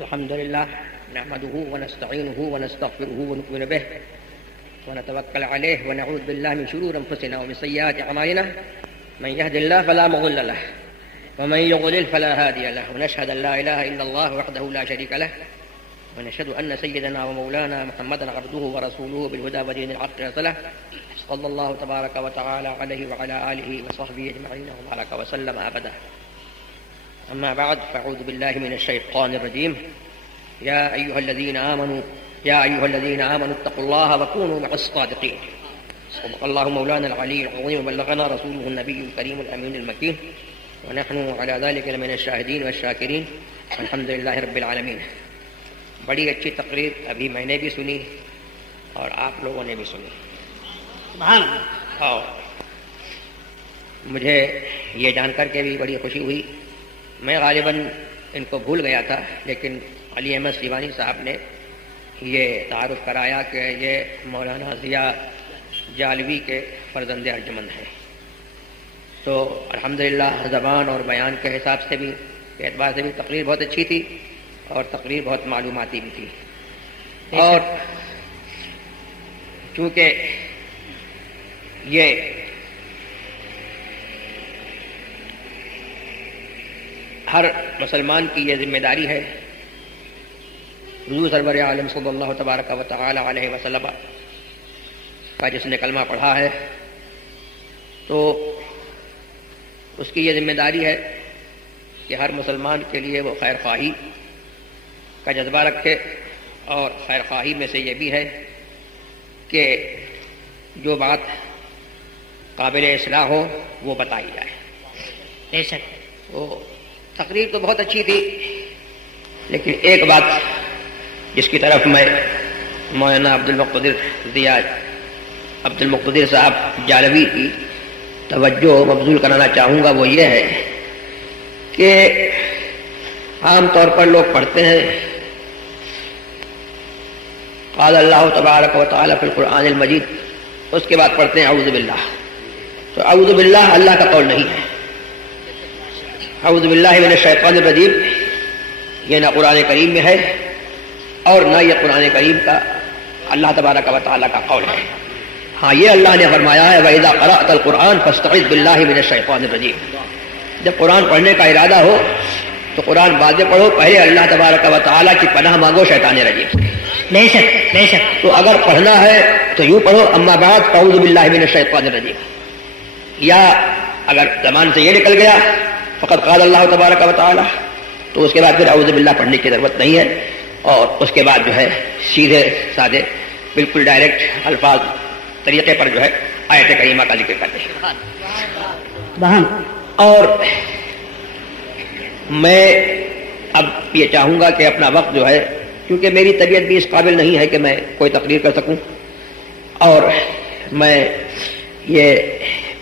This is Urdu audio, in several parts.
الحمد لله نحمده ونستعينه ونستغفره ونؤمن به ونتوكل عليه ونعوذ بالله من شرور أنفسنا ومن سيئات أعمالنا من يهد الله فلا مضل له ومن يضلل فلا هادي له ونشهد أن لا إله إلا الله وحده لا شريك له ونشهد أن سيدنا ومولانا محمدا عبده ورسوله بالهدى ودين الحق رسله صلى الله تبارك وتعالى عليه وعلى آله وصحبه أجمعين وبارك وسلم أبدا. أما بعد فأعوذ بالله من الشيطان الرجيم. يا أيها الذين آمنوا اتقوا الله وكونوا مع الصادقين. صدق الله مولانا العلي العظيم وبلغنا رسوله النبي الكريم الأمين المكين ونحن على ذلك لمن الشاهدين والشاكرين الحمد لله رب العالمین. بڑی اچھی تقریر ابھی میں نے بھی سنی اور آپ لوگوں نے بھی سنی اور مجھے یہ جان کر کے بھی بڑی خوشی ہوئی. میں غالباً ان کو بھول گیا تھا لیکن علی احمد سیوانی صاحب نے یہ تعارف کرایا کہ یہ مولانا ضیاء جالوی کے فرزند ارجمند ہیں. تو الحمدللہ زبان اور بیان کے حساب سے بھی کے اعتبار سے بھی تقریر بہت اچھی تھی اور تقریر بہت معلوماتی بھی تھی. اور چونکہ یہ ہر مسلمان کی یہ ذمہ داری ہے حضور سرور عالم صلی اللہ تبارک و تعالی علیہ وسلم کا جس نے کلمہ پڑھا ہے تو اس کی یہ ذمہ داری ہے کہ ہر مسلمان کے لیے وہ خیر خواہی کا جذبہ رکھے اور خیر خواہی میں سے یہ بھی ہے کہ جو بات قابل اصلاح ہو وہ بتائی جائے. بے شک وہ تقریر تو بہت اچھی تھی لیکن ایک بات جس کی طرف میں مولانا عبد المقتدر صاحب جالوی کی توجہ مبذول کرانا چاہوں گا وہ یہ ہے کہ عام طور پر لوگ پڑھتے ہیں قال اللہ تبارک و تعالی فی القرآن المجید، اس کے بعد پڑھتے ہیں اعوذ باللہ. تو اعوذ باللہ اللہ کا قول نہیں ہے. اعوذ باللہ من الشیطان الرجیم یہ نہ قرآن کریم میں ہے اور نہ یہ قرآن کریم کا اللہ تبارک و تعالی کا قول ہے. ہاں یہ اللہ نے فرمایا ہے وَإِذَا قَرَأْتَ الْقُرْآنَ فَاسْتَعِذْ بِاللَّهِ مِنَ الشَّيْطَانِ الرَّجِيمِ. جب قرآن پڑھنے کا ارادہ ہو تو قرآن بعد میں پڑھو، پہلے اللہ تبارک و تعالی کی پناہ مانگو شیطان رجیم سے. بے شک بے شک. تو اگر پڑھنا ہے تو یوں پڑھو اما بعد فاعوذ باللہ من الشیطان الرجیم، یا اگر زبان سے یہ نکل گیا فقط قال اللہ تبارک و تعالی تو اس کے بعد پھر اعوذ باللہ پڑھنے کی ضرورت نہیں ہے اور اس کے بعد جو ہے سیدھے سادے بالکل ڈائریکٹ الفاظ طریقے پر جو ہے آیت کریمہ کا ذکر کرتے ہیں. اور میں اب یہ چاہوں گا کہ اپنا وقت جو ہے کیونکہ میری طبیعت بھی اس قابل نہیں ہے کہ میں کوئی تقریر کر سکوں اور میں یہ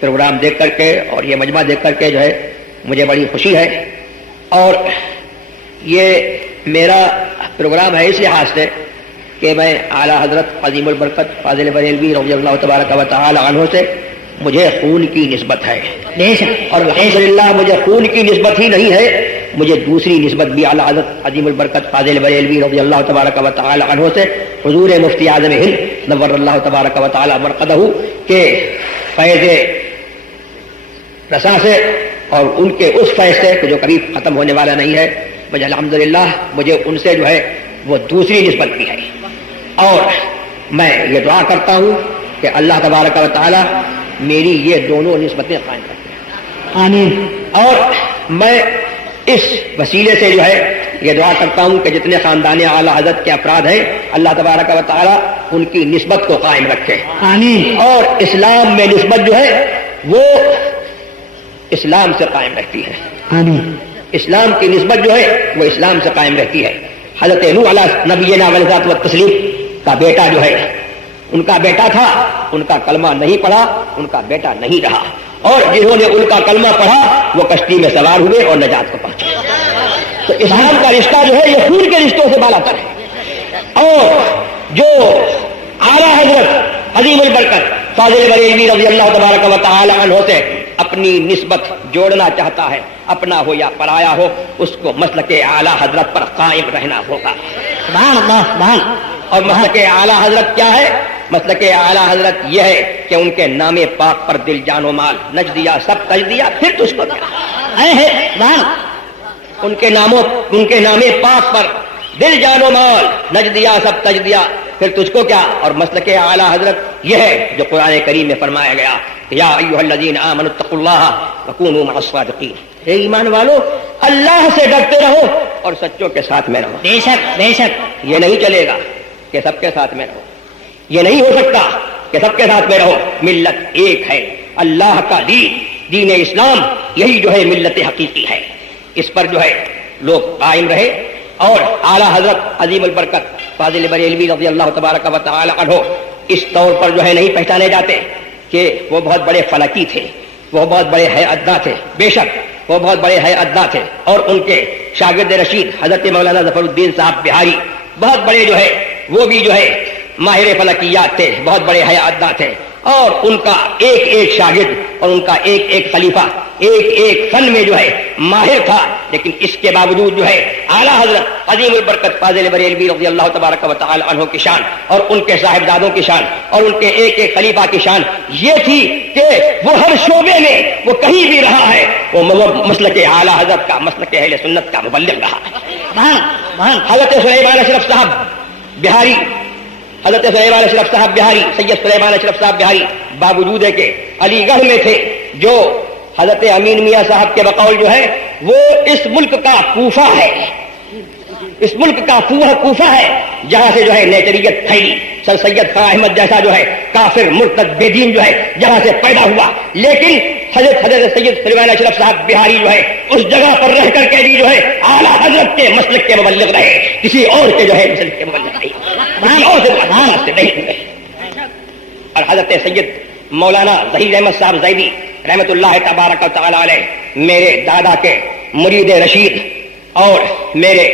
پروگرام دیکھ کر کے اور یہ مجمع دیکھ کر کے جو ہے مجھے بڑی خوشی ہے. اور یہ میرا پروگرام ہے اس لحاظ سے کہ میں اعلیٰ حضرت عظیم البرکت فاضل بریلوی رضی اللہ تبارک و تعالی عنہ سے مجھے خون کی نسبت ہے اور الحمدللہ مجھے خون کی نسبت ہی نہیں ہے، مجھے دوسری نسبت بھی اعلیٰ حضرت عظیم البرکت فاضل بریلوی رضی اللہ تبارک و تعالی عنہ سے حضور مفتی اعظم ہند نور اللہ تبارک و تعالی مرقدہ کے فیض رسا سے اور ان کے اس فیض سے جو کبھی ختم ہونے والا نہیں ہے مجھے الحمدللہ مجھے ان سے جو ہے وہ دوسری نسبت بھی ہے. اور میں یہ دعا کرتا ہوں کہ اللہ تبارک و تعالی میری یہ دونوں نسبتیں قائم کرتے ہیں آمین. اور میں اس وسیلے سے جو ہے یہ دعا کرتا ہوں کہ جتنے خاندان اعلیٰ حضرت کے افراد ہیں اللہ تبارک و تعالی ان کی نسبت کو قائم رکھے آمین. اور اسلام میں نسبت جو ہے وہ اسلام سے قائم رہتی ہے آمین. اسلام کی نسبت جو ہے وہ اسلام سے قائم رہتی ہے. حضرت نوح علیہ نبینا علیہ الصلوۃ والتسلیم کا بیٹا جو ہے ان کا بیٹا تھا، ان کا کلمہ نہیں پڑھا، ان کا بیٹا نہیں رہا، اور جنہوں نے ان کا کلمہ پڑھا وہ کشتی میں سوار ہوئے اور نجات کو پہنچے. تو اسلام کا رشتہ جو ہے یہ خون کے رشتوں سے بالا تر ہے. اور جو اعلیٰ حضرت عظیم البرکت فاضل بریلوی رضی اللہ تبارک و تعالی عنہ سے اپنی نسبت جوڑنا چاہتا ہے، اپنا ہو یا پرایا ہو، اس کو مسلک اعلیٰ حضرت پر قائم رہنا ہوگا. سبحان اللہ سبحان. اور مسلک اعلیٰ حضرت کیا ہے؟ مسلک اعلیٰ حضرت یہ ہے کہ ان کے نام پاک پر دل جان و مال نچ دیا، سب تج دیا، پھر تجھ کو کیا؟ ان کے نام پاک پر دل جان و مال نچ دیا، سب تج دیا، پھر تجھ کو کیا؟ اور مسلک اعلیٰ حضرت یہ ہے جو قرآن کریم میں فرمایا گیا، یا ایھا الذین آمنوا اتقوا اللہ وکونوا مع الصادقین. اے ایمان والو، اللہ سے ڈرتے رہو اور سچوں کے ساتھ میں رہو. بے شک بے شک. یہ نہیں چلے گا کہ سب کے ساتھ میں رہو، یہ نہیں ہو سکتا کہ سب کے ساتھ میں رہو. ملت ایک ہے، اللہ کا دین اسلام، یہی جو ہے ملت حقیقی ہے. اس پر جو ہے لوگ قائم رہے. اور اعلیٰ حضرت عظیم البرکت فاضل بریلوی رضی اللہ تبارک و تعالی عنہ اس طور پر جو ہے نہیں پہچانے جاتے کہ وہ بہت بڑے فلکی تھے، وہ بہت بڑے حیاتداں تھے. بے شک وہ بہت بڑے حیاتداں تھے، اور ان کے شاگرد رشید حضرت مولانا ظفر الدین صاحب بہاری بہت بڑے جو ہے وہ بھی جو ہے ماہر فلکیات تھے، بہت بڑے حیاتداں تھے. اور ان کا ایک ایک شاگرد اور ان کا ایک ایک خلیفہ ایک ایک فن میں جو ہے ماہر تھا. لیکن اس کے باوجود جو ہے اعلیٰ حضرت عظیم البرکت فاضل بریلوی رضی اللہ تبارک و تعالی عنہ کی شان اور ان کے صاحبزادوں کی شان اور ان کے ایک ایک خلیفہ کی شان یہ تھی کہ وہ ہر شعبے میں وہ کہیں بھی رہا ہے، وہ مسلک اعلیٰ حضرت کا، مسلک اہل سنت کا مبلغ رہا. حضرت سلیمان اشرف صاحب بہاری، حضرت سلیمان اشرف صاحب بہاری، سید سلیمان اشرف صاحب بہاری باوجود ہے کہ علی گڑھ میں تھے، جو حضرت امین میاں صاحب کے بقول جو ہے وہ اس ملک کا کوفہ ہے، اس ملک کا کوفہ ہے جہاں سے جو ہے نیچریت پھیلی. سر سید خان احمد جیسا جو ہے کافر مرتد بے دین جو ہے جہاں سے پیدا ہوا، لیکن حضرت سید سلیمان اشرف صاحب بہاری جو ہے اس جگہ پر رہ کر کے بھی جو ہے اعلیٰ حضرت کے مسلک کے مبلغ رہے، کسی اور کے جو ہے مسلک کے مبلغ نہیں، کسی اور سے نہیں ہوئے. اور حضرت سید مولانا ظہیر احمد صاحب زیدی رحمت اللہ تبارک و تعالی علیہ میرے دادا کے مرید رشید اور میرے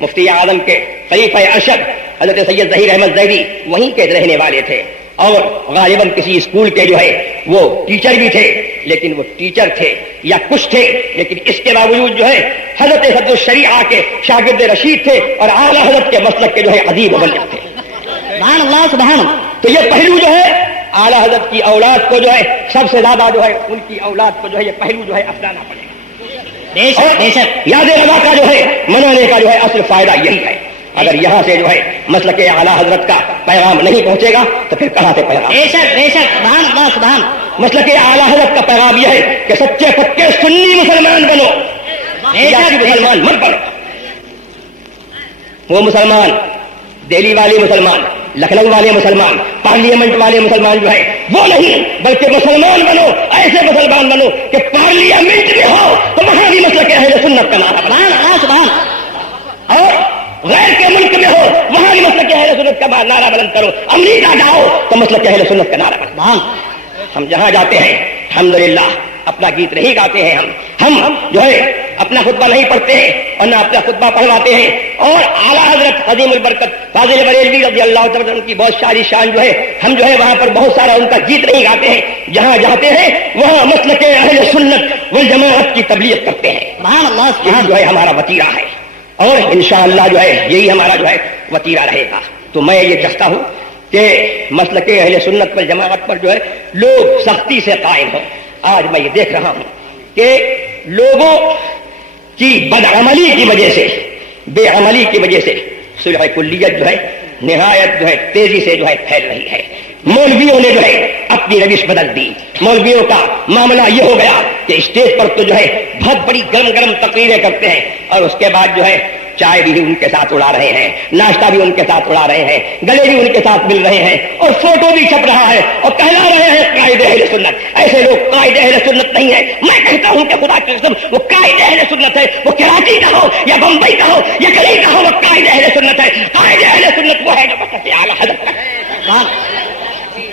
مفتی اعظم کے خلیفہ ارشد حضرت سید ظہیر احمد زیدی وہیں کے رہنے والے تھے، اور غالباً کسی اسکول کے جو ہے وہ ٹیچر بھی تھے. لیکن وہ ٹیچر تھے یا کچھ تھے، لیکن اس کے باوجود جو ہے حضرت صدر الشریعہ کے شاگرد رشید تھے اور اعلیٰ حضرت کے مسلک کے جو ہے عظیم مبلغ تھے. سبحان اللہ سبحان. تو یہ پہلو جو ہے اعلیٰ حضرت کی اولاد کو جو ہے سب سے زیادہ جو ہے ان کی اولاد کو جو ہے یہ پہلو جو ہے اپنانا پڑے گا. بے شک یاد روا کا جو ہے منانے کا جو ہے اصل فائدہ یہی ہے. اگر یہاں سے جو ہے مسلک اعلیٰ حضرت کا پیغام نہیں پہنچے گا تو پھر کہاں سے پیغام؟ بے شک بے شک. سبحان اللہ سبحان. مسلک اعلیٰ حضرت کا پیغام یہ ہے کہ سچے پکے سنی مسلمان بنو، مسلمان مت بنو. وہ مسلمان دہلی والے مسلمان، لکھنؤ والے مسلمان، پارلیمنٹ والے مسلمان جو ہے وہ نہیں، بلکہ مسلمان بنو، ایسے مسلمان بنو کہ پارلیمنٹ میں ہو تو وہاں بھی مسلک اہل سنت کا نعرہ، اور غیر کے ملک میں ہو وہاں بھی مسلک اہل سنت کا نعرہ بلند کرو. امریکہ جاؤ تو مسلک اہل سنت کا نعرہ بلند. ہم جہاں جاتے ہیں الحمدللہ اپنا گیت نہیں گاتے ہیں، ہم جو ہے اپنا خطبہ نہیں پڑھتے ہیں اور نہ اپنا خطبہ پڑھواتے ہیں. اور اعلیٰ حضرت عظیم البرکت فاضل بریلوی رضی اللہ تعالیٰ عنہ کی بہت ساری شان جو ہے ہم جو ہے وہاں پر بہت سارا ان کا گیت نہیں گاتے ہیں. جہاں جاتے ہیں وہاں مسلک اہل سنت والجماعت کی تبلیغ کرتے ہیں. یہی جو ہے ہمارا وتیرہ ہے، اور انشاءاللہ جو ہے یہی ہمارا جو ہے وتیرہ رہے گا. تو میں یہ چاہتا ہوں کہ مسلک اہل سنت والجماعت پر جو ہے لوگ سختی سے قائم ہوں. آج میں یہ دیکھ رہا ہوں کہ لوگوں کی بدعملی کی وجہ سے، بے عملی کی وجہ سے صلح کلیت جو ہے نہایت جو ہے تیزی سے جو ہے پھیل رہی ہے. مولویوں نے جو ہے اپنی روش بدل دی. مولویوں کا معاملہ یہ ہو گیا کہ اسٹیج پر تو جو ہے بہت بڑی گرم گرم تقریریں کرتے ہیں، اور اس کے بعد جو ہے چائے بھی ان کے ساتھ اڑا رہے ہیں، ناشتہ بھی ان کے ساتھ اڑا رہے ہیں، گلے بھی ان کے ساتھ مل رہے ہیں، اور فوٹو بھی چھپ رہا ہے اور کہلا رہے ہیں قائد اہل سنت. ایسے لوگ قائد اہل سنت نہیں ہے. میں کہتا ہوں کہ خدا کی قسم وہ قائد اہل سنت ہے. وہ کراچی کا ہو یا بمبئی کا ہو یا کہیں کا ہو، وہ قائد اہل سنت ہے. قائد اہل سنت وہ ہے جو مسلک اعلیٰ حضرت کا.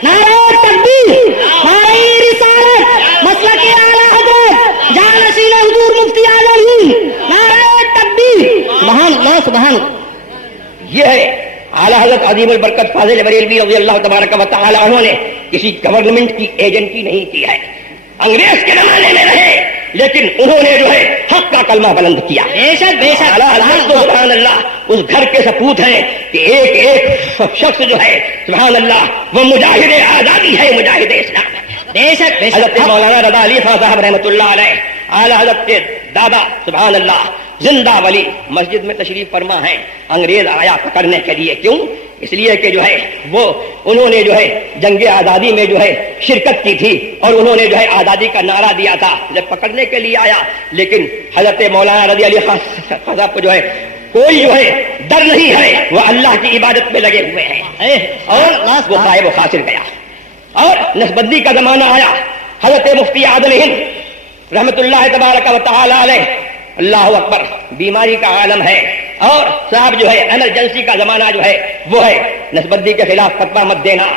نعرہ تکبیر، نعرہ رسالت، مسلک اعلیٰ حضرت، جانشین حضور مفتی اعظم، نعرہ تکبیر. سبحان اللہ سبحان. یہ ہے اعلیٰ حضرت عظیم البرکت فاضل بریلوی رضی اللہ تبارک و تعالی عنہ نے کسی گورنمنٹ کی ایجنٹی نہیں کی ہے. انگریز کے زمانے میں رہے لیکن انہوں نے جو ہے حق کا کلمہ بلند کیا. سبحان اللہ اس گھر کے سپوت ہیں کہ ایک ایک شخص جو ہے سبحان اللہ وہ مجاہد آزادی ہے, مجاہد اسلام ہے. حضرت مولانا رضا علی خان صاحب رحمۃ اللہ علیہ اعلی حضرت کے دادا سبحان اللہ زندہ ولی مسجد میں تشریف فرما ہے. انگریز آیا پکڑنے کے لیے, کیوں؟ اس لیے کہ جو ہے وہ انہوں نے جو ہے جنگ آزادی میں جو ہے شرکت کی تھی اور انہوں نے جو ہے آزادی کا نعرہ دیا تھا. جب پکڑنے کے لیے آیا لیکن حضرت مولانا رضی علی خان صاحب کو جو ہے کوئی جو ہے ڈر نہیں ہے, وہ اللہ کی عبادت میں لگے ہوئے ہیں اور وہ غائب و خاسر گیا. اور نسبندی کا زمانہ آیا, حضرت مفتی اعظم ہند رحمت اللہ تبارک و تعالی علیہ, اللہ اکبر, بیماری کا عالم ہے اور صاحب جو ہے ایمرجنسی کا زمانہ جو ہے وہ ہے نسبندی کے خلاف فتویٰ مت دینا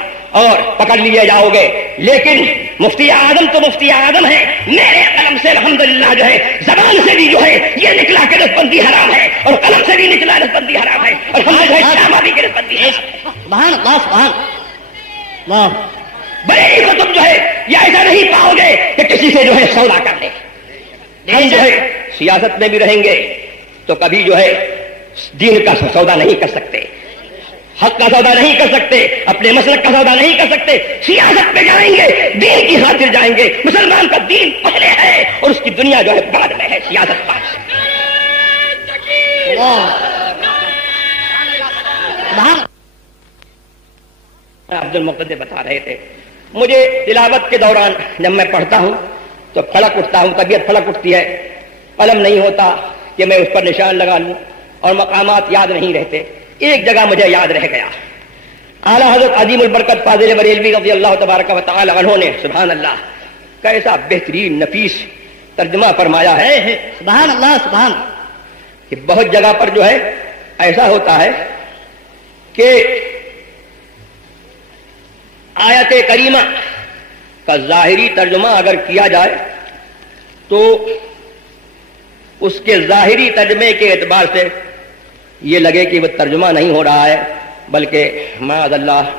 اور پکڑ لیے جاؤ گے. لیکن مفتی اعظم تو مفتی اعظم ہے, میرے قلم سے الحمدللہ جو ہے زبان سے بھی جو ہے یہ نکلا کہ نسبندی حرام ہے اور قلم سے بھی نکلا نسبندی حرام ہے اور ہم جو ہے شامہ بھی نسبندی ہے. سبحان اللہ سبحان اللہ. بڑے ہی خطب جو ہے یہ ایسا نہیں پاؤ گے کہ کسی سے جو ہے سودا کر لے. ہم جو ہے سیاست میں بھی رہیں گے تو کبھی جو ہے دین کا سودا نہیں کر سکتے, حق کا سودا نہیں کر سکتے, اپنے مسلک کا سودا نہیں کر سکتے. سیاست میں جائیں گے دین کی خاطر جائیں گے. مسلمان کا دین پہلے ہے اور اس کی دنیا جو ہے بعد میں ہے, سیاست بعد. عبد المقتدر بتا رہے تھے, مجھے تلاوت کے دوران جب میں پڑھتا ہوں تو پھڑک اٹھتا ہوں, طبیعت پھڑک اٹھتی ہے, قلم نہیں ہوتا کہ میں اس پر نشان لگا لوں اور مقامات یاد نہیں رہتے. ایک جگہ مجھے یاد رہ گیا, اعلیٰ حضرت عظیم البرکت فاضل بریلوی رضی اللہ تبارک و تعالی عنہ نے سبحان اللہ کیسا بہترین نفیس ترجمہ فرمایا ہے. سبحان اللہ سبحان. کہ بہت جگہ پر جو ہے ایسا ہوتا ہے کہ آیت کریمہ کا ظاہری ترجمہ اگر کیا جائے تو اس کے ظاہری ترجمے کے اعتبار سے یہ لگے کہ وہ ترجمہ نہیں ہو رہا ہے بلکہ معاذ اللہ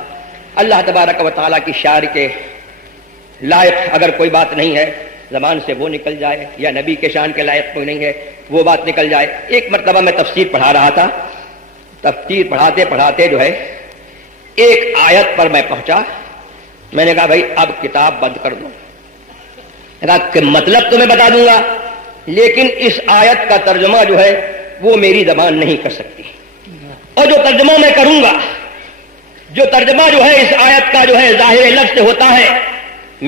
اللہ تبارک و تعالیٰ کی شعر کے لائق اگر کوئی بات نہیں ہے زبان سے وہ نکل جائے, یا نبی کے شان کے لائق کوئی نہیں ہے وہ بات نکل جائے. ایک مرتبہ میں تفسیر پڑھا رہا تھا, تفسیر پڑھاتے پڑھاتے جو ہے ایک آیت پر میں پہنچا, میں نے کہا بھائی اب کتاب بند کر دو. کہا کہ مطلب تو میں بتا دوں گا لیکن اس آیت کا ترجمہ جو ہے وہ میری زبان نہیں کر سکتی, اور جو ترجمہ میں کروں گا, جو ترجمہ جو ہے اس آیت کا جو ہے ظاہر لفظ سے ہوتا ہے,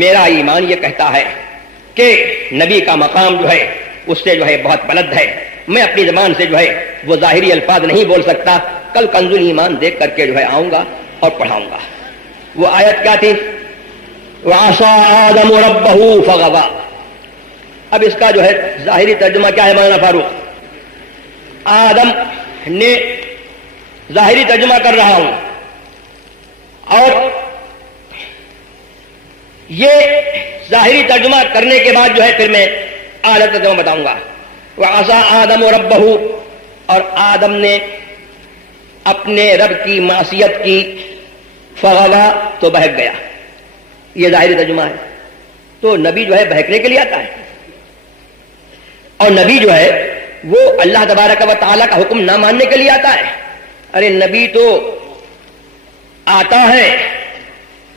میرا ایمان یہ کہتا ہے کہ نبی کا مقام جو ہے اس سے جو ہے بہت بلند ہے. میں اپنی زبان سے جو ہے وہ ظاہری الفاظ نہیں بول سکتا. کل کنز ایمان دیکھ کر کے جو ہے آؤں گا اور پڑھاؤں گا. وہ آیت کیا تھی؟ وعصى آدم ربه فغوى. اب اس کا جو ہے ظاہری ترجمہ کیا ہے مولانا فاروق؟ آدم نے ظاہری ترجمہ کر رہا ہوں اور یہ ظاہری ترجمہ کرنے کے بعد جو ہے پھر میں اعلیٰ ترجمہ بتاؤں گا. وعصى آدم ربه, اور آدم نے اپنے رب کی معصیت کی, فغوا تو بہک گیا. یہ ظاہری ترجمہ ہے. تو نبی جو ہے بہکنے کے لیے آتا ہے, اور نبی جو ہے وہ اللہ تبارک و تعالیٰ کا حکم نہ ماننے کے لیے آتا ہے. ارے نبی تو آتا ہے,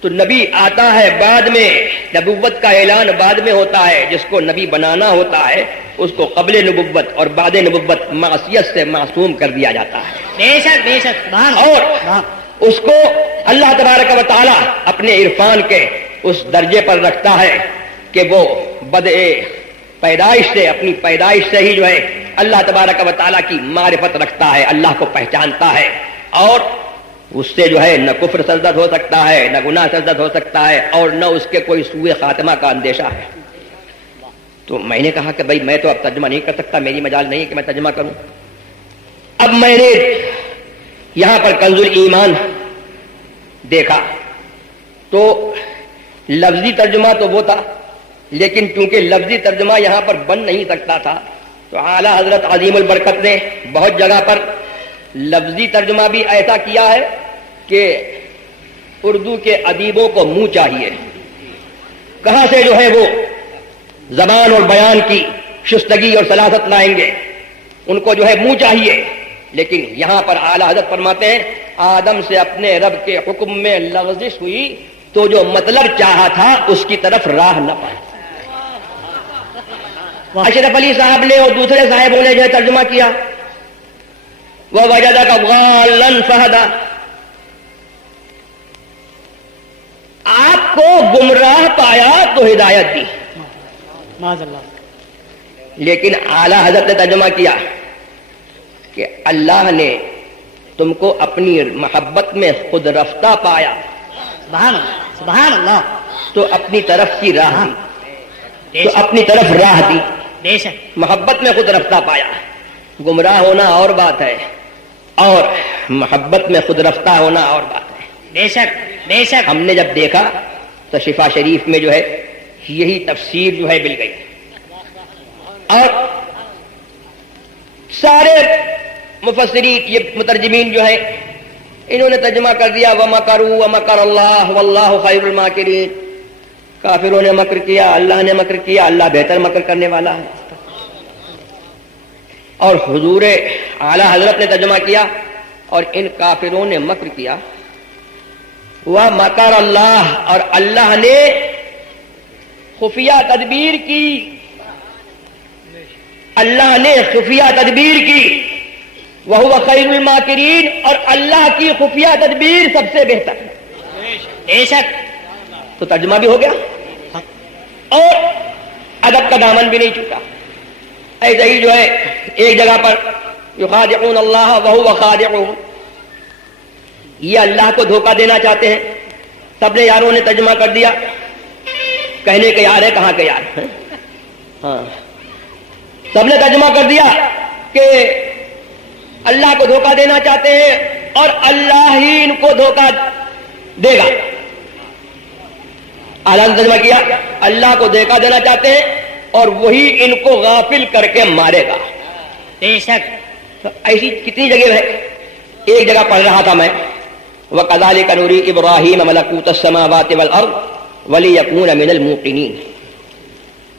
تو نبی آتا ہے بعد میں, نبوت کا اعلان بعد میں ہوتا ہے. جس کو نبی بنانا ہوتا ہے اس کو قبل نبوت اور بعد نبوت معصیت سے معصوم کر دیا جاتا ہے. بے شک بے شک. اور اس کو اللہ تبارک و تعالیٰ اپنے عرفان کے اس درجے پر رکھتا ہے کہ وہ بدء پیدائش سے, اپنی پیدائش سے ہی جو ہے اللہ تبارک و تعالیٰ کی معرفت رکھتا ہے, اللہ کو پہچانتا ہے, اور اس سے جو ہے نہ کفر سرزد ہو سکتا ہے, نہ گناہ سرزد ہو سکتا ہے, اور نہ اس کے کوئی سوء خاتمہ کا اندیشہ ہے. تو میں نے کہا کہ بھائی میں تو اب ترجمہ نہیں کر سکتا, میری مجال نہیں کہ میں ترجمہ کروں. اب میں نے یہاں پر کنز ایمان دیکھا تو لفظی ترجمہ تو وہ تھا, لیکن چونکہ لفظی ترجمہ یہاں پر بن نہیں سکتا تھا تو اعلیٰ حضرت عظیم البرکت نے بہت جگہ پر لفظی ترجمہ بھی ایسا کیا ہے کہ اردو کے ادیبوں کو منہ چاہیے, کہاں سے جو ہے وہ زبان اور بیان کی شستگی اور سلاست لائیں گے، ان کو جو ہے منہ چاہیے، لیکن یہاں پر اعلیٰ حضرت فرماتے ہیں آدم سے اپنے رب کے حکم میں لغزش ہوئی تو جو مطلب چاہا تھا اس کی طرف راہ نہ پائے۔ اشرف علی صاحب نے اور دوسرے صاحبوں نے جو ہے ترجمہ کیا وَوَجَدَكَ ضَالًّا فَهَدَىٰ، آپ کو گمراہ پایا تو ہدایت دی، معاذ اللہ۔ لیکن اعلیٰ حضرت نے ترجمہ کیا کہ اللہ نے تم کو اپنی محبت میں خود رفتہ پایا سبحان اللہ سبحان اللہ، تو اپنی طرف کی راہ دی، بے تو شک اپنی طرف راہ دی، بے شک محبت میں خود رفتہ پایا۔ گمراہ ہونا اور بات ہے اور محبت میں خود رفتہ ہونا اور بات ہے۔ بے شک بے شک، ہم نے جب دیکھا تو شفا شریف میں جو ہے یہی تفسیر جو ہے مل گئی، اور سارے مفسرین یہ مترجمین جو ہے انہوں نے ترجمہ کر دیا وَمَكَرُوا وَمَكَرَ اللَّهُ وَاللَّهُ خَيْرُ الْمَاكِرِينَ، کافروں نے مکر کیا، اللہ نے مکر کیا، اللہ بہتر مکر کرنے والا ہے۔ اور حضور اعلیٰ حضرت نے ترجمہ کیا اور ان کافروں نے مکر کیا وَمَكَرَ اللَّهُ، اور اللہ نے خفیہ تدبیر کی، اللہ نے خفیہ تدبیر کی، وَهُوَ خَيْرُ الْمَاكِرِينَ، اور اللہ کی خفیہ تدبیر سب سے بہتر ہے۔ بے شک، تو ترجمہ بھی ہو گیا اور ادب کا دامن بھی نہیں چھوٹا۔ ایسے ہی جو ہے ایک جگہ پر یخادعون اللہ وہو خادعهم، یہ اللہ کو دھوکہ دینا چاہتے ہیں، سب نے یاروں نے ترجمہ کر دیا، کہنے کے یار ہے کہاں کے یار ہیں، ہاں سب نے ترجمہ کر دیا کہ اللہ کو دھوکہ دینا چاہتے ہیں اور اللہ ہی ان کو دھوکہ دے گا۔ اعلیٰ نے ترجمہ کیا اللہ کو دھوکہ دینا چاہتے ہیں اور وہی ان کو غافل کر کے مارے گا۔ بے شک، تو ایسی کتنی جگہ ہے، ایک جگہ پڑھ رہا تھا میں وَكَذَلِكَ نُرِي إِبْرَاهِيمَ مَلَكُوتَ السَّمَاوَاتِ وَالْأَرْضِ وَلِيَكُونَ مِنَ الْمُوقِنِينَ،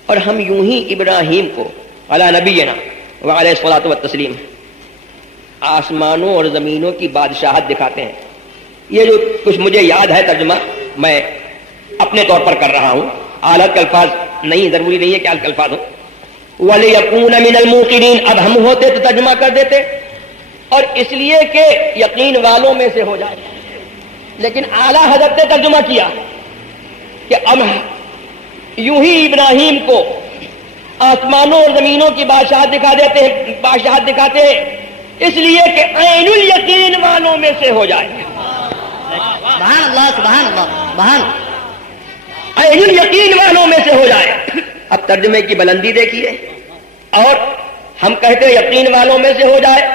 اور ہم یوں ہی ابراہیم کو علی نبینا وعلیہ الصلاۃ والتسلیم آسمانوں اور زمینوں کی بادشاہت دکھاتے ہیں۔ یہ جو کچھ مجھے یاد ہے ترجمہ میں اپنے طور پر کر رہا ہوں، اعلیٰ کے الفاظ نہیں، ضروری نہیں ہے کہ اعلیٰ کے الفاظ ہوں۔ وَلِيَكُونَ مِنَ الْمُوقِنِينَ، اب ہم ہوتے تو ترجمہ کر دیتے اور اس لیے کہ یقین والوں میں سے ہو جائے، لیکن اعلیٰ حضرت نے ترجمہ کیا کہ اب یوں ہی ابراہیم کو آسمانوں اور زمینوں کی بادشاہت دکھا دیتے ہیں، بادشاہت دکھاتے ہیں اس لیے کہ عین الیقین والوں میں سے ہو جائے۔ سبحان اللہ سبحان اللہ سبحان اللہ، عین الیقین والوں میں سے ہو جائے۔ اب ترجمے کی بلندی دیکھیے، اور ہم کہتے یقین والوں میں سے ہو جائے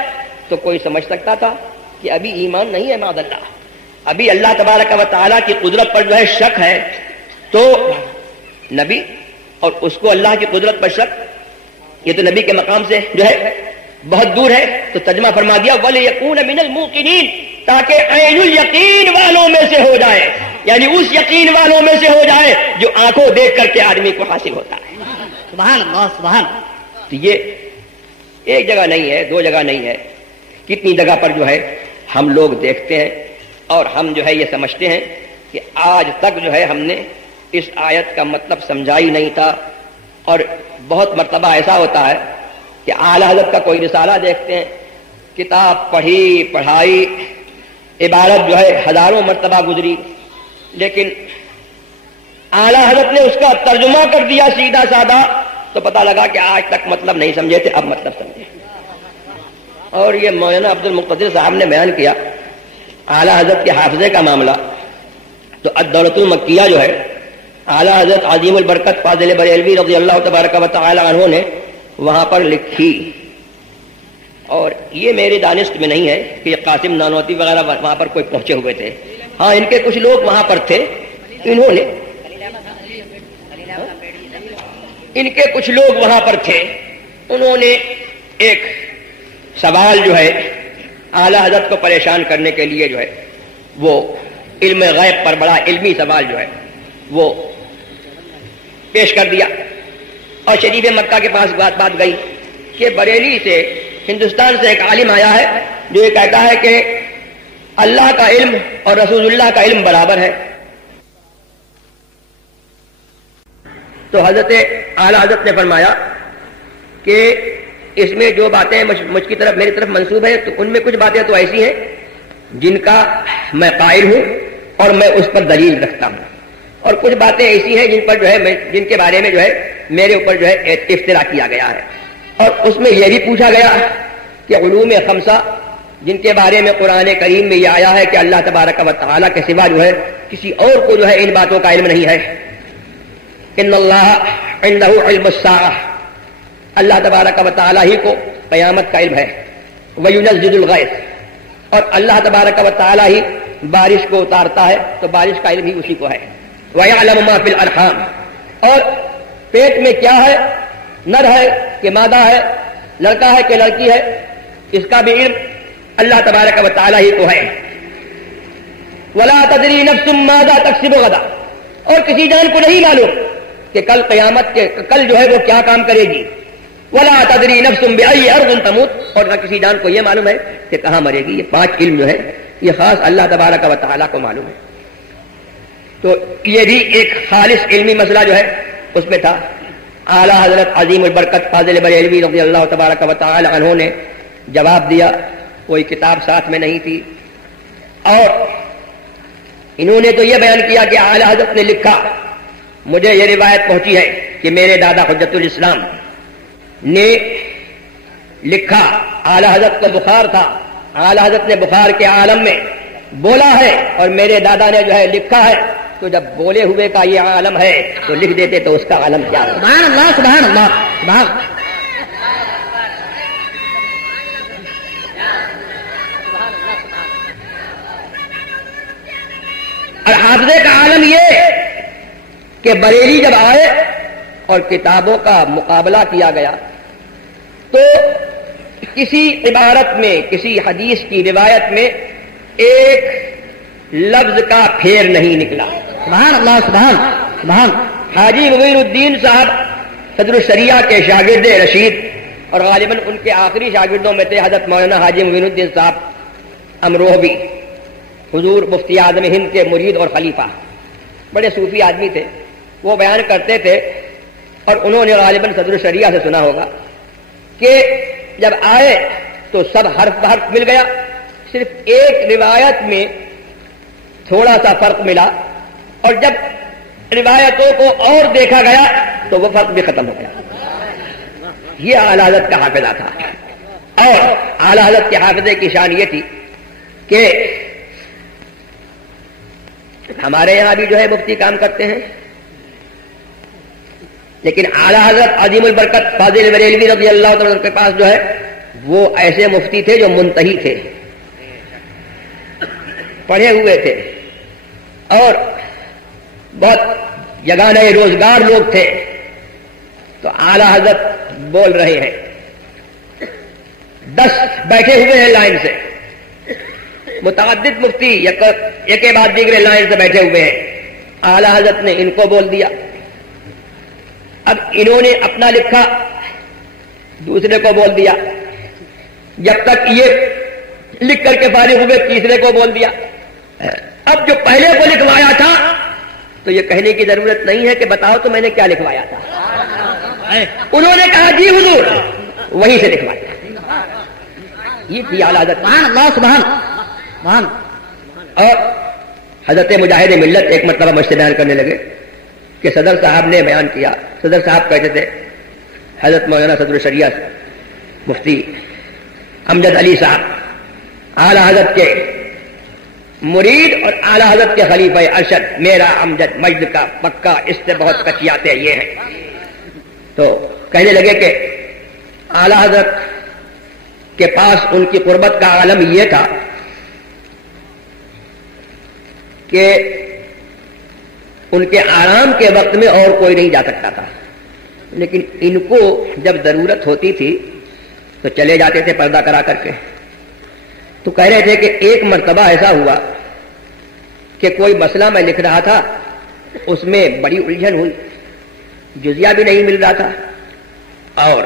تو کوئی سمجھ سکتا تھا کہ ابھی ایمان نہیں ہے معاذ اللہ، ابھی اللہ تبارک و تعالیٰ کی قدرت پر جو ہے شک ہے، تو نبی اور اس کو اللہ کی قدرت پر شک، یہ تو نبی کے مقام سے جو ہے بہت دور ہے۔ تو ترجمہ فرما دیا وَلِيَكُونَ مِنَ الْمُوقِنِينَ، تاکہ عین الیقین والوں میں سے ہو جائے، یعنی اس یقین والوں میں سے ہو جائے جو آنکھوں دیکھ کر کے آدمی کو حاصل ہوتا ہے۔ سبحان اللہ سبحان اللہ۔ تو یہ ایک جگہ نہیں ہے، دو جگہ نہیں ہے، کتنی جگہ پر جو ہے ہم لوگ دیکھتے ہیں اور ہم جو ہے یہ سمجھتے ہیں کہ آج تک جو ہے ہم نے اس آیت کا مطلب سمجھا ہی نہیں تھا، اور بہت مرتبہ ایسا ہوتا ہے کہ اعلیٰ حضرت کا کوئی رسالہ دیکھتے ہیں، کتاب پڑھی پڑھائی، عبارت جو ہے ہزاروں مرتبہ گزری، لیکن اعلیٰ حضرت نے اس کا ترجمہ کر دیا سیدھا سادہ، تو پتہ لگا کہ آج تک مطلب نہیں سمجھے تھے، اب مطلب سمجھے۔ اور یہ مولانا عبد المقتدر صاحب نے بیان کیا اعلیٰ حضرت کے حافظے کا معاملہ، تو الدولۃ المکیہ جو ہے اعلیٰ حضرت عظیم البرکت فاضل بریلوی رضی اللہ تبارک و تعالی عنہ نے وہاں پر لکھی، اور یہ میرے دانست میں نہیں ہے کہ قاسم نانوتی وغیرہ وہاں پر کوئی پہنچے ہوئے تھے، ہاں ان کے کچھ لوگ وہاں پر تھے، ان کے کچھ لوگ وہاں پر تھے، انہوں نے ایک سوال جو ہے اعلیٰ حضرت کو پریشان کرنے کے لیے جو ہے وہ علم غیب پر بڑا علمی سوال جو ہے وہ پیش کر دیا۔ اور شریف مکہ کے پاس بات گئی کہ بریلی سے ہندوستان سے ایک عالم آیا ہے جو یہ کہتا ہے کہ اللہ کا علم اور رسول اللہ کا علم برابر ہے. تو حضرت اعلیٰ حضرت نے فرمایا کہ اس میں جو باتیں مجھ کی طرف میری طرف منسوب ہیں تو ان میں کچھ باتیں تو ایسی ہیں جن کا میں قائل ہوں اور میں اس پر دلیل رکھتا ہوں، اور کچھ باتیں ایسی ہیں جن پر جو ہے جن کے بارے میں جو ہے میرے اوپر جو ہے افترا کیا گیا ہے. اور اس میں یہ بھی پوچھا گیا کہ علوم خمسہ جن کے بارے میں قرآن کریم میں یہ آیا ہے کہ اللہ تبارک و تعالیٰ کے سوا جو ہے کسی اور کو جو ہے ان باتوں کا علم نہیں ہے. ان اللہ عنده علم الساعہ، اللہ تبارک و تعالیٰ ہی کو قیامت کا علم ہے. وینزل الغیث، اور اللہ تبارک و تعالیٰ ہی بارش کو اتارتا ہے تو بارش کا علم ہی اسی کو ہے. وَيَعْلَمُ مَا فِي الْأَرْحَامِ، اور پیٹ میں کیا ہے، نر ہے کہ مادہ ہے، لڑکا ہے کہ لڑکی ہے، اس کا بھی علم اللہ تبارک و تعالیٰ ہی کو ہے. وَلَا تَدْرِي نَفْسٌ مَاذَا تَكْسِبُ غَدًا، اور کسی جان کو نہیں معلوم کہ کل قیامت کے کل جو ہے وہ کیا کام کرے گی. وَلَا تَدْرِي نَفْسٌ بِأَيِّ أَرْضٍ تَمُوتُ، اور نہ کسی جان کو یہ معلوم ہے کہ کہاں مرے گی. یہ 5 علم جو ہے یہ خاص اللہ تبارک و تعالیٰ کو معلوم ہے. تو یہ بھی ایک خالص علمی مسئلہ جو ہے اس میں تھا. اعلیٰ حضرت عظیم البرکت فاضل بریلوی رضی اللہ تبارک و تعالی عنہ نے جواب دیا. کوئی کتاب ساتھ میں نہیں تھی، اور انہوں نے تو یہ بیان کیا کہ اعلیٰ حضرت نے لکھا، مجھے یہ روایت پہنچی ہے کہ میرے دادا حجت الاسلام نے لکھا. اعلیٰ حضرت کو بخار تھا، اعلیٰ حضرت نے بخار کے عالم میں بولا ہے اور میرے دادا نے جو ہے لکھا ہے. تو جب بولے ہوئے کا یہ عالم ہے تو لکھ دیتے تو اس کا عالم کیا ہے. سبحان اللہ سبحان اللہ سبحان. اور حافظے کا عالم یہ کہ بریلی جب آئے اور کتابوں کا مقابلہ کیا گیا تو کسی عبارت میں کسی حدیث کی روایت میں ایک لفظ کا پھیر نہیں نکلا. سبحان اللہ سبحان سبحان. حاجی معین الدین صاحب صدر الشریعہ کے شاگرد رشید، اور غالباً ان کے آخری شاگردوں میں تھے حضرت مولانا حاجی معین الدین صاحب امروہوی، حضور مفتی اعظم ہند کے مرید اور خلیفہ. بڑے صوفی آدمی تھے. وہ بیان کرتے تھے اور انہوں نے غالباً صدر الشریعہ سے سنا ہوگا کہ جب آئے تو سب حرف بحرف مل گیا، صرف ایک روایت میں تھوڑا سا فرق ملا، اور جب روایتوں کو اور دیکھا گیا تو وہ فرق بھی ختم ہو گیا. یہ اعلیٰ حضرت کا حافظہ تھا. اور اعلیٰ حضرت کے حافظے کی شان یہ تھی کہ ہمارے یہاں بھی جو ہے مفتی کام کرتے ہیں، لیکن اعلیٰ حضرت عظیم البرکت فاضل بریلوی رضی اللہ تعالیٰ کے پاس جو ہے وہ ایسے مفتی تھے جو منتہی تھے، پڑھے ہوئے تھے، اور بہت جگانے روزگار لوگ تھے. تو اعلیٰ حضرت بول رہے ہیں، 10 بیٹھے ہوئے ہیں لائن سے، متعدد مفتی ایک کے بعد دیگرے لائن سے بیٹھے ہوئے ہیں. اعلیٰ حضرت نے ان کو بول دیا. اب انہوں نے اپنا لکھا، دوسرے کو بول دیا. جب تک یہ لکھ کر کے فارغ ہوئے تیسرے کو بول دیا. اب جو پہلے کو لکھوایا تھا تو یہ کہنے کی ضرورت نہیں ہے کہ بتاؤ تو میں نے کیا لکھوایا تھا. انہوں نے کہا جی حضور وہیں سے لکھوایا. یہ تھی اعلیٰ حضرت. سبحان اللہ سبحان سبحان. اور حضرت مجاہد ملت ایک مرتبہ مجھ سے بیان کرنے لگے کہ صدر صاحب نے بیان کیا. صدر صاحب کہتے تھے حضرت مولانا صدر الشریعہ مفتی امجد علی صاحب اعلیٰ حضرت کے مرید اور اعلیٰ حضرت کے خلیفہ ارشد، میرا امجد مجد کا پکا، اس سے بہت کچیاتے یہ ہیں. تو کہنے لگے کہ اعلیٰ حضرت کے پاس ان کی قربت کا عالم یہ تھا کہ ان کے آرام کے وقت میں اور کوئی نہیں جا سکتا تھا، لیکن ان کو جب ضرورت ہوتی تھی تو چلے جاتے تھے پردہ کرا کر کے. تو کہہ رہے تھے کہ ایک مرتبہ ایسا ہوا کہ کوئی مسئلہ میں لکھ رہا تھا، اس میں بڑی الجھن ہوئی، جزیہ بھی نہیں مل رہا تھا، اور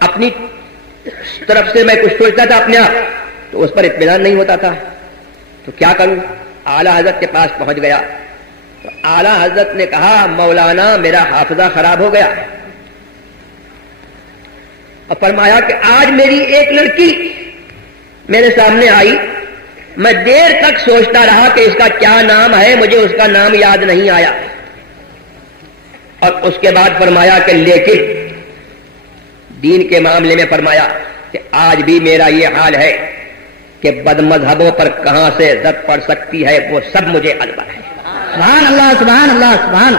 اپنی طرف سے میں کچھ سوچتا تھا اپنے آپ تو اس پر اطمینان نہیں ہوتا تھا، تو کیا کروں؟ اعلیٰ حضرت کے پاس پہنچ گیا تو اعلیٰ حضرت نے کہا مولانا میرا حافظہ خراب ہو گیا، اور فرمایا کہ آج میری ایک لڑکی میرے سامنے آئی، میں دیر تک سوچتا رہا کہ اس کا کیا نام ہے، مجھے اس کا نام یاد نہیں آیا، اور اس کے بعد فرمایا کہ لیکن دین کے معاملے میں فرمایا کہ آج بھی میرا یہ حال ہے کہ بد مذہبوں پر کہاں سے زد پڑ سکتی ہے وہ سب مجھے علم ہے۔ سبحان اللہ سبحان اللہ سبحان۔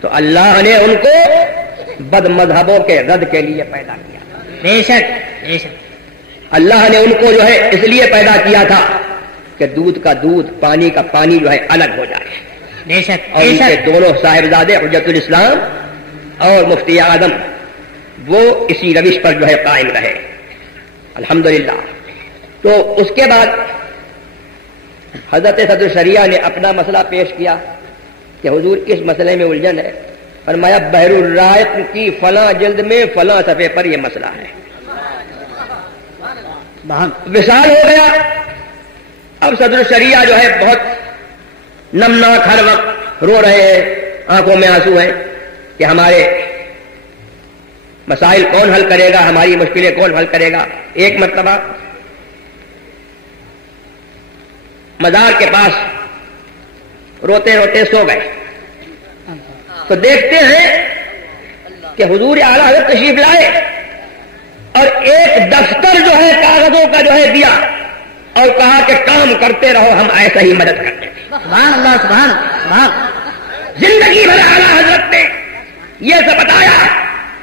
تو اللہ نے ان کو بد مذہبوں کے رد کے لیے پیدا کیا، بے شک بے شک۔ اللہ نے ان کو جو ہے اس لیے پیدا کیا تھا کہ دودھ کا دودھ پانی کا پانی جو ہے الگ ہو جائے، بے شک اور ان کے دونوں صاحبزادے حجت الاسلام اور مفتی اعظم وہ اسی روش پر جو ہے قائم رہے الحمدللہ۔ تو اس کے بعد حضرت صدر شریعہ نے اپنا مسئلہ پیش کیا کہ حضور کس مسئلے میں الجھن ہے، فرمایا بحر الرائق کی فلاں جلد میں فلاں صفحے پر یہ مسئلہ ہے، وصال ہو گیا۔ اب صدر شریعہ جو ہے بہت نمناک ہر وقت رو رہے ہیں، آنکھوں میں آنسو ہیں کہ ہمارے مسائل کون حل کرے گا، ہماری مشکلیں کون حل کرے گا۔ ایک مرتبہ مزار کے پاس روتے روتے سو گئے تو دیکھتے ہیں کہ حضور اعلیٰ حضرت تشریف لائے اور ایک دفتر جو ہے کاغذوں کا جو ہے دیا اور کہا کہ کام کرتے رہو، ہم ایسا ہی مدد کرتے ہیں۔ سبحان اللہ سبحان سبحان۔ زندگی بھر اعلیٰ حضرت نے یہ سب بتایا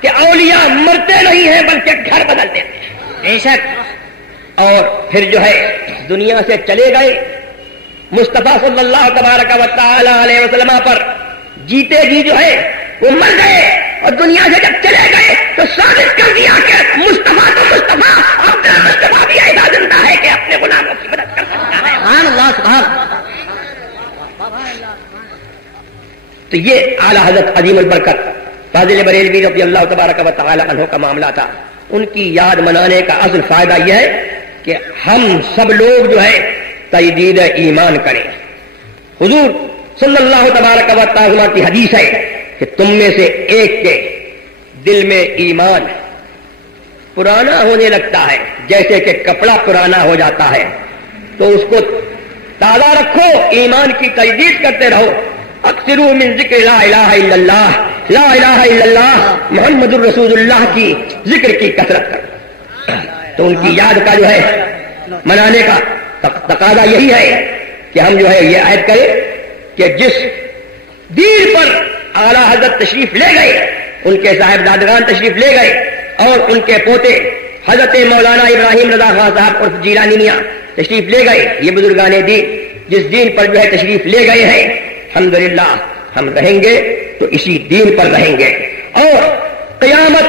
کہ اولیاء مرتے نہیں ہیں بلکہ گھر بدل دیتے ہیں، بے شک۔ اور پھر جو ہے دنیا سے چلے گئے، مصطفیٰ صلی اللہ تبارک و تعالی علیہ وسلم پر جیتے جی جو ہے وہ مر گئے، اور دنیا سے جب چلے گئے تو ثابت کر دیا کہ مصطفیٰ تو مصطفیٰ، اپنا مصطفیٰ بھی ایسا زندہ ہے کہ اپنے غلاموں کی مدد کر سکتا ہے۔ سبحان اللہ سبحان۔ تو یہ اعلیٰ حضرت عظیم البرکت فاضل بریلوی رضی اللہ تبارک و تعالی عنہ کا معاملہ تھا۔ ان کی یاد منانے کا اصل فائدہ یہ ہے کہ ہم سب لوگ جو ہے تجدید ایمان کریں۔ حضور صلی اللہ تبارک و تعالی کی حدیث ہے کہ تم میں سے ایک کے دل میں ایمان پرانا ہونے لگتا ہے جیسے کہ کپڑا پرانا ہو جاتا ہے، تو اس کو تازہ رکھو، ایمان کی تجدید کرتے رہو۔ اکثروا من ذکر لا الہ الا اللہ، لا الہ الا اللہ محمد الرسول اللہ کی ذکر کی کثرت کرو۔ تو ان کی یاد کا جو ہے منانے کا تقاضا یہی ہے کہ ہم جو ہے یہ عہد کریں کہ جس دین پر اعلیٰ حضرت تشریف لے گئے، ان کے صاحبزادگان تشریف لے گئے، اور ان کے پوتے حضرت مولانا ابراہیم رضا خان صاحب اور جیلانی میاں تشریف لے گئے، یہ بزرگان دین جس دین پر جو ہے تشریف لے گئے ہیں، الحمدللہ ہم رہیں گے تو اسی دین پر رہیں گے۔ اور قیامت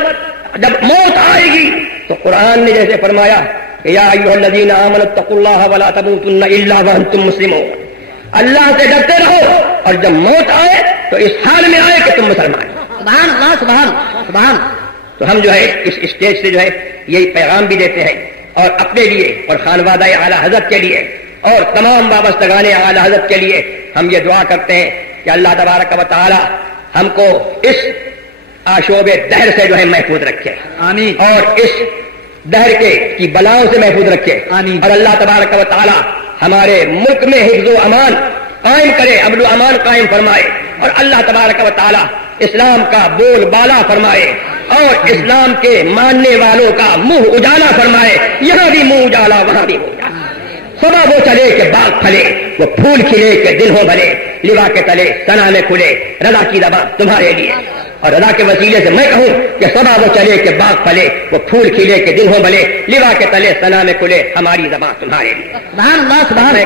جب موت آئے گی تو قرآن نے جیسے فرمایا کہ یا ایھا الذین آمنوا اتقوا اللہ ولا تموتن الا وانتم مسلمون، اللہ سے ڈرتے رہو اور جب موت آئے تو اس حال میں آئے کہ تم مسلمان۔ سبحان اللہ سبحان سبحان۔ تو ہم جو ہے اس اسٹیج سے جو ہے یہی پیغام بھی دیتے ہیں، اور اپنے لیے اور خانوادہ اعلیٰ حضرت کے لیے اور تمام وابستگان اعلیٰ حضرت کے لیے ہم یہ دعا کرتے ہیں کہ اللہ تبارک و تعالی ہم کو اس آشوب دہر سے جو ہے محفوظ رکھے، آمین، اور اس دہر کی بلاؤں سے محفوظ رکھے، آمین، اور اللہ تبارک و تعالی ہمارے ملک میں حفظ و امان قائم کرے، امن و امان قائم فرمائے، اور اللہ تبارک و تعالی اسلام کا بول بالا فرمائے، اور اسلام کے ماننے والوں کا منہ اجالا فرمائے، یہاں بھی منہ اجالا وہاں بھی منہ اجالا، صبح وہ چلے کہ باغ پھلے، وہ پھول کھلے کہ دل ہو بھلے، لوا کے تلے ثنا میں کھلے، رضا کی زبان تمہارے لیے، اور رضا کے وسیلے سے میں کہوں کہ صبح وہ چلے کہ باغ پھلے، وہ پھول کھلے کہ دل ہو بھلے، لوا کے تلے ثنا میں کھلے، ہماری زبان تمہارے لیے۔ سبحان اللہ سبحان۔